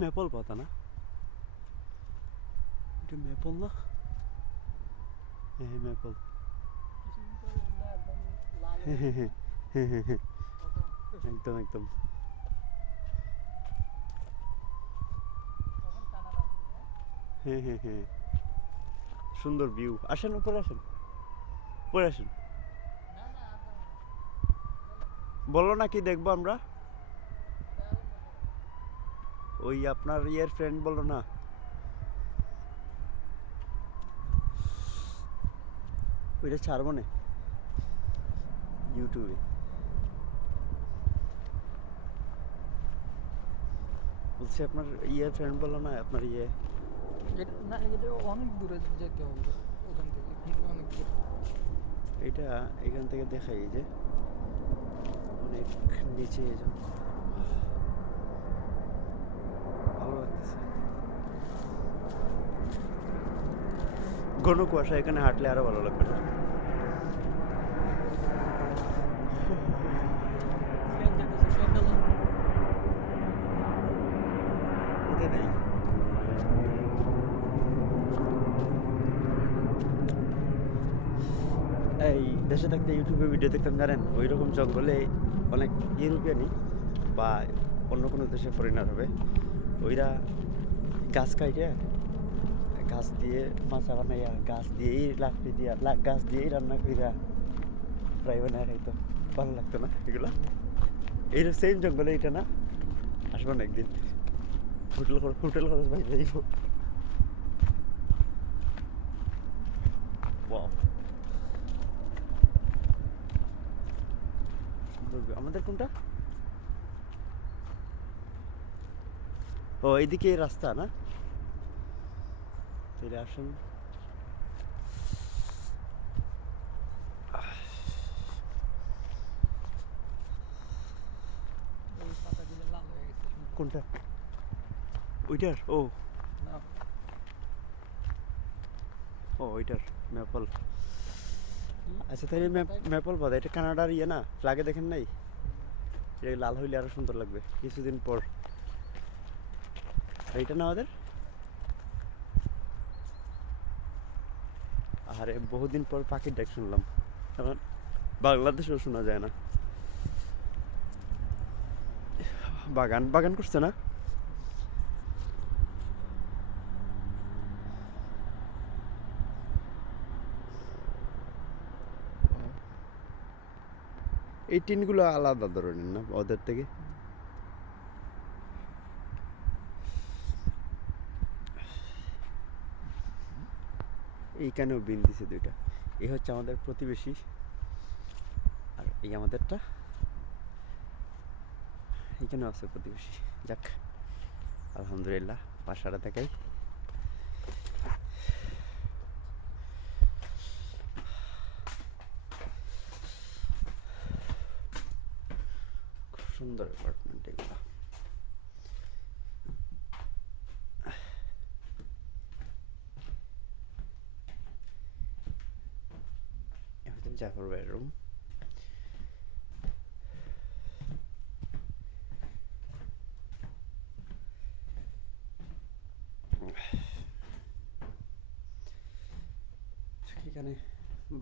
Maple পাতা না, এটা মেপল না? হ্যাঁ মেপল। হ্যাঁ হ্যাঁ হ্যাঁ হ্যাঁ হ্যাঁ হ্যাঁ একদম একদম। হ্যাঁ হ্যাঁ হ্যাঁ সুন্দর ভিউ। আসেন উপরে আসেন, উপরে আসেন। বলো না কি দেখবো আমরা? ওই আপনার ইয়ের ফ্রেন্ড বলো না। ওইটা ছাড়বো না ইউটিউবে। বলছি আপনার ইয়ের ফ্রেন্ড বলো না, আপনার ইয়ে। না, এটা অনেক দূরে যেতে হবে ওখান থেকে, অনেক দূর। এটা এখান থেকে দেখাই যে অনেক নিচে যাও। ভালো লাগতেছে। ঘন কুয়াশা, এখানে হাঁটলে আরো ভালো লাগবে না? ওটা নেই। এই দেশে থাকতে ইউটিউবে ভিডিও দেখতাম জানেন, ওই রকম জঙ্গলে অনেক ইউরোপিয়ানই বা অন্য কোনো দেশে ফরেনার হবে, ওইরা গাছ কাইটে গাছ দিয়ে মাচা বানাইয়া গাছ দিয়েই লাকড়ি দিয়া গাছ দিয়েই রান্না কইরা ফ্রাই বানায় খাইতো। ভালো লাগতো না এগুলো? এই সেম জঙ্গলে এটা না? আসবো না একদিন, হোটেল খরচ বাইরে যাইব। ওয়াও, আমাদের কোনটা? ও এইদিকে এই রাস্তা না? তাহলে আসুন। ওই পাতাগুলো লাল হয়ে গেছে শুনতে। কোনটা? ওইটার? ও না, ও ওইটার ম্যাপল। কি আচ্ছা তাহলে পাতা এটা? ম্যাপল বাদা এটা কানাডার ইয়ে না? ফ্ল্যাগে দেখেন নাই? এটা লাল হইলে আরো সুন্দর লাগবে কিছুদিন পর। এইটা না আমাদের? আরে বহুদিন পর পাখির ডাক শুনলাম, এখন বাংলাদেশেও শোনা যায় না। বাগান বাগান করছে না? এই টিনগুলো আলাদা ধরনের না ওদের থেকে? এইখানেও বিন দিছে দুইটা। এই হচ্ছে আমাদের প্রতিবেশী, আর এই আমাদেরটা এইখানেও আছে প্রতিবেশী। যাক আলহামদুলিল্লাহ, বাসাটা দেখাই। খুব সুন্দর অ্যাপার্টমেন্ট এগুলো। জাফর ভাইয়ের রুম। এখানে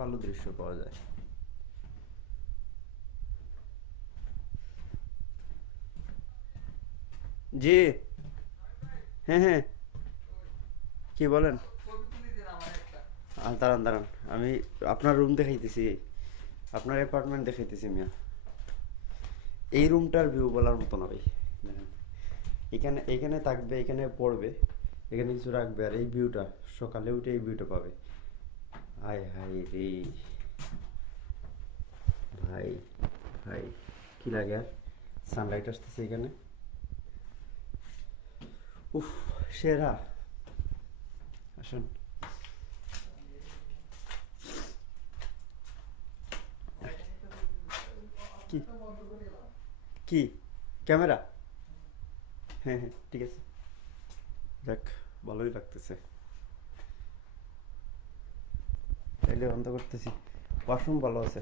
ভালো দৃশ্য পাওয়া যায়। জি হ্যাঁ হ্যাঁ, কি বলেন? দাঁড়ান দাঁড়ান, আমি আপনার রুম দেখাইতেছি, আপনার অ্যাপার্টমেন্ট দেখাইতেছি মিয়া। এই রুমটার ভিউ বলার মতো না ভাই। দেখেন, এখানে এখানে থাকবে, এখানে পড়বে, এখানে কিছু রাখবে, আর এই ভিউটা সকালে উঠে এই ভিউটা পাবে। হায় হায় রে ভাই, ভাই কি লাগে আর, সানলাইট আসতেছে এখানে, উফ সেরা। আসুন। কি কি ক্যামেরা? হ্যাঁ হ্যাঁ ঠিক আছে। যাক ভালোই লাগতেছে। তাইলে বন্ধ করতেছি। ওয়াশরুম ভালো আছে।